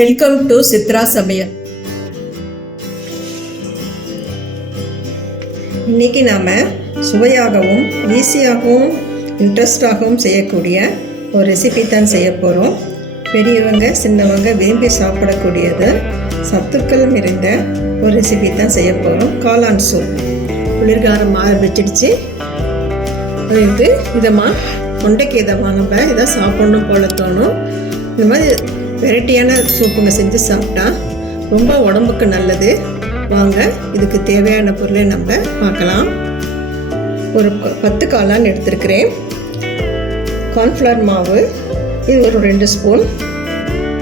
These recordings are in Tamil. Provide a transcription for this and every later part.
வெல்கம் டு சித்ரா சமையல். இன்னைக்கு நாம் சுவையாகவும் ஈஸியாகவும் இன்ட்ரெஸ்டாகவும் செய்யக்கூடிய ஒரு ரெசிபி தான் செய்ய போகிறோம். பெரியவங்க சின்னவங்க விரும்பி சாப்பிடக்கூடியது, சத்துக்கள் நிறைந்த ஒரு ரெசிபி தான் செய்ய போகிறோம். காளான் சூப். குளிர்காலம் ஆரம்பிச்சிடுச்சு. அதுக்கு இதமாக தொண்டைக்கு இதமாக நம்ம இதை சாப்பிடணும் போல தோணும். இந்த மாதிரி வெரைட்டியான சூப்புங்க செஞ்சு சாப்பிட்டா ரொம்ப உடம்புக்கு நல்லது. வாங்க இதுக்கு தேவையான பொருளை நம்ம பார்க்கலாம். ஒரு 10 காளான் எடுத்துருக்கிறேன். கார்ன்ஃப்ளவர் மாவு இது ஒரு 2 ஸ்பூன்.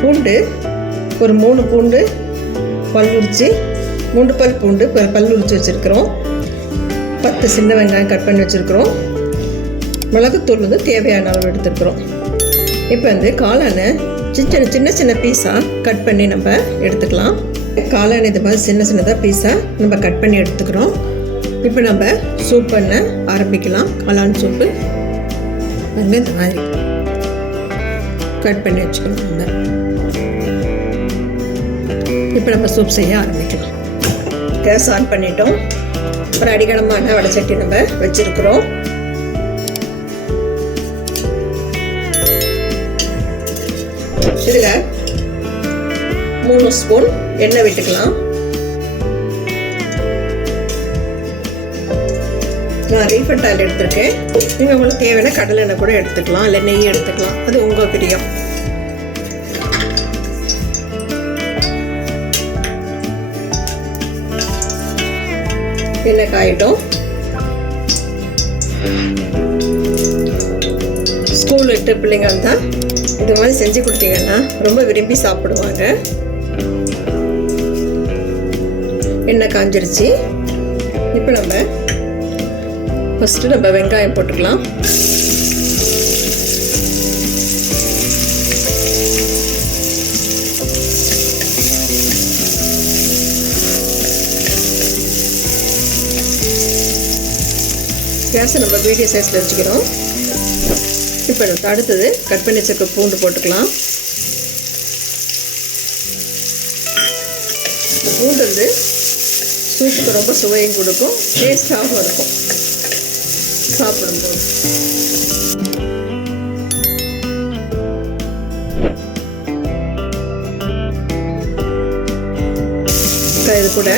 பூண்டு ஒரு 3 பூண்டு பல் உரித்து 3 பல் பூண்டு பல் உரித்து வச்சுருக்கிறோம். 10 சின்ன வெங்காயம் கட் பண்ணி வச்சுருக்கிறோம். மிளகுத்தூள் தேவையான அளவு எடுத்துருக்குறோம். இப்போ காளானை சின்ன சின்ன பீஸாக கட் பண்ணி நம்ம எடுத்துக்கலாம். காளான் இது மாதிரி சின்னதாக பீஸாக நம்ம கட் பண்ணி எடுத்துக்கிறோம். இப்போ நம்ம சூப் பண்ண ஆரம்பிக்கலாம். காளான் சூப்பு வந்து இந்த மாதிரி கட் பண்ணி வச்சுக்கணும். இப்போ நம்ம சூப் செய்ய ஆரம்பிக்கலாம். கேஸ் ஆன் பண்ணிட்டோம். ஒரு அடிகனமான வடைச்சட்டி நம்ம வச்சுருக்குறோம். இதில் 3 ஸ்பூன் எண்ணெய் விட்டுக்கலாம். நான் ரீஃபைண்ட் ஆயில் எடுத்துருக்கேன். நீங்கள் உங்களுக்கு தேவையான கடலை எண்ணெய் கூட எடுத்துக்கலாம், இல்லை நெய் எடுத்துக்கலாம், அது உங்கள் பிரியம். எண்ணெய் காயிட்டும். ஸ்கூல் விட்டு பிள்ளைங்க வந்தால் இது மாதிரி செஞ்சு கொடுத்தீங்கன்னா ரொம்ப விரும்பி சாப்பிடுவாங்க. எண்ணெய் காஞ்சிருச்சு. இப்போ நம்ம ஃபஸ்ட்டு வெங்காயம் போட்டுக்கலாம். கேஸை நம்ம மீடியம் சைஸில் வச்சுக்கிறோம். இப்போ அடுத்தது கட் பண்ணி வச்சிருக்க பூண்டு போட்டுக்கலாம். இந்த பூண்டு சூப்புக்கு ரொம்ப சுவையும் கொடுக்கும், டேஸ்டாகவும் இருக்கும் சாப்பிடும்போது. இது கூட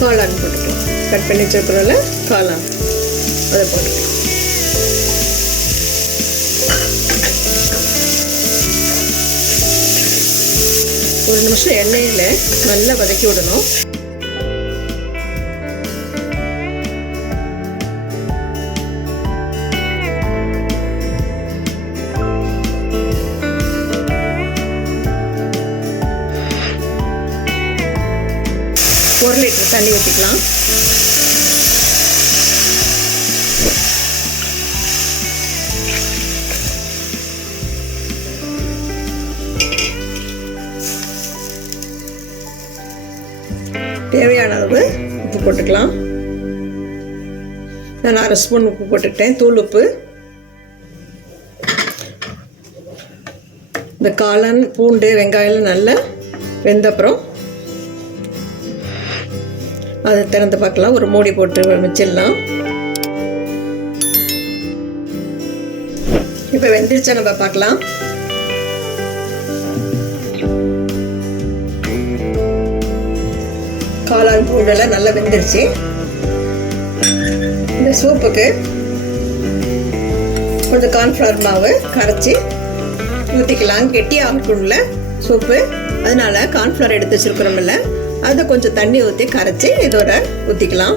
காளான் போட்டுக்கலாம். கட் பண்ணி வச்சிருக்கிறோம்ல காளான், அதை போட்டுக்கலாம். ஒரு நிமிஷம் எண்ணெயில் நல்லா வதக்கி விடணும். ஒரு லிட்டர் தண்ணி ஊற்றிக்கலாம். தேவையான அளவு உப்பு போட்டுக்கலாம். நான் 1/2 ஸ்பூன் உப்பு போட்டுக்கிட்டேன், தூள் உப்பு. இந்த காளான் பூண்டு வெங்காயம் நல்லா வெந்தப்புறம் அதை திறந்து பார்க்கலாம். ஒரு மூடி போட்டு வச்சிடலாம். இப்போ வெந்துருச்சா நம்ம பார்க்கலாம். காளான் பூண்டெல்லாம் நல்லா வெந்துருச்சு. இந்த சூப்புக்கு கொஞ்சம் கார்ன்ஃப்ளவர் மாவு கரைச்சி ஊற்றிக்கலாம். கெட்டியாக ஆகணும்ல சூப்பு, அதனால கார்ன்ஃப்ளவர் எடுத்து வச்சுருக்கிறோம்ல, அதை கொஞ்சம் தண்ணி ஊற்றி கரைச்சி இதோட ஊற்றிக்கலாம்.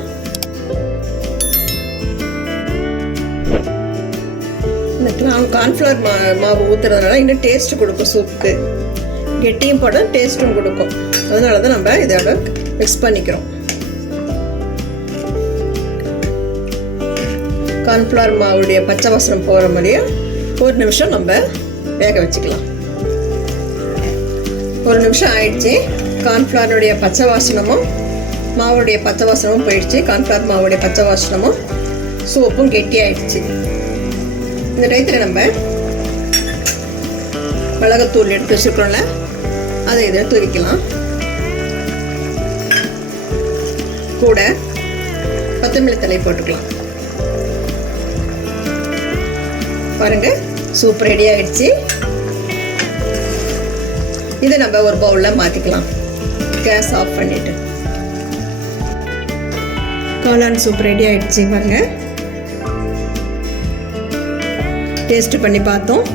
இந்த கார்ன்ஃப்ளவர் மாவு ஊற்றுறதுனால இன்னும் டேஸ்ட் கொடுக்கும் சூப்புக்கு. கெட்டியும் போட டேஸ்ட்டும் கொடுக்கும். அதனால தான் நம்ம இதோட மிக்ஸ் பண்ணிக்கிறோம். கார்ன்ஃப்ளவர் மாவுடைய பச்சை வாசனம் போகிற மாதிரியே ஒரு நிமிஷம் நம்ம வேக வச்சுக்கலாம். ஒரு நிமிஷம் ஆயிடுச்சு. கார்ன்ஃப்ளவருடைய பச்சை வாசனமும் மாவுடைய பச்சை வாசனமும் போயிடுச்சு. கார்ன்ஃப்ளவர் மாவுடைய பச்சை வாசனமும் சூப்பும் கெட்டி ஆயிடுச்சு. இந்த டயத்தில் நம்ம மிளகாத்தூள் எடுத்து வச்சுருக்கோம்ல, அதை இதை தூவிக்கலாம். கூட கொத்தமல்லி தழை போட்டுக்கலாம். பாருங்க, சூப்பர் ரெடி ஆயிடுச்சு. இதை நம்ம ஒரு பவுலில் மாற்றிக்கலாம். கேஸ் ஆஃப் பண்ணிட்டு காளான் சூப் ரெடி ஆயிடுச்சு. பாருங்க, டேஸ்ட் பண்ணி பார்த்தோம்.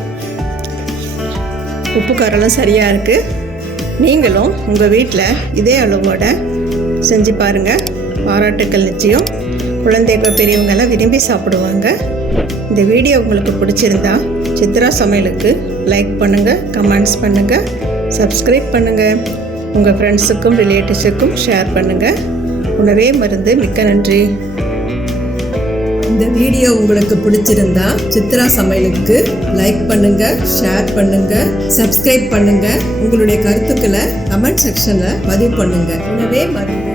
உப்பு காரெல்லாம் சரியாக இருக்குது. நீங்களும் உங்கள் வீட்டில் இதே அளவோட செஞ்சு பாருங்கள். பாராட்டுக்கள் நிச்சயம். குழந்தைகள் பெரியவங்கெல்லாம் விரும்பி சாப்பிடுவாங்க. இந்த வீடியோ உங்களுக்கு பிடிச்சிருந்தா சித்ரா சமையலுக்கு லைக் பண்ணுங்கள், கமெண்ட்ஸ் பண்ணுங்கள், சப்ஸ்கிரைப் பண்ணுங்கள். உங்கள் ஃப்ரெண்ட்ஸுக்கும் ரிலேட்டிவ்ஸுக்கும் ஷேர் பண்ணுங்கள். உணவே மருந்து. மிக்க நன்றி. இந்த வீடியோ உங்களுக்கு பிடிச்சிருந்தா சித்ரா சமையலுக்கு லைக் பண்ணுங்கள், ஷேர் பண்ணுங்கள், சப்ஸ்கிரைப் பண்ணுங்கள். உங்களுடைய கருத்துக்களை கமெண்ட் செக்ஷனில் பதிவு பண்ணுங்கள். உணவே மருந்து.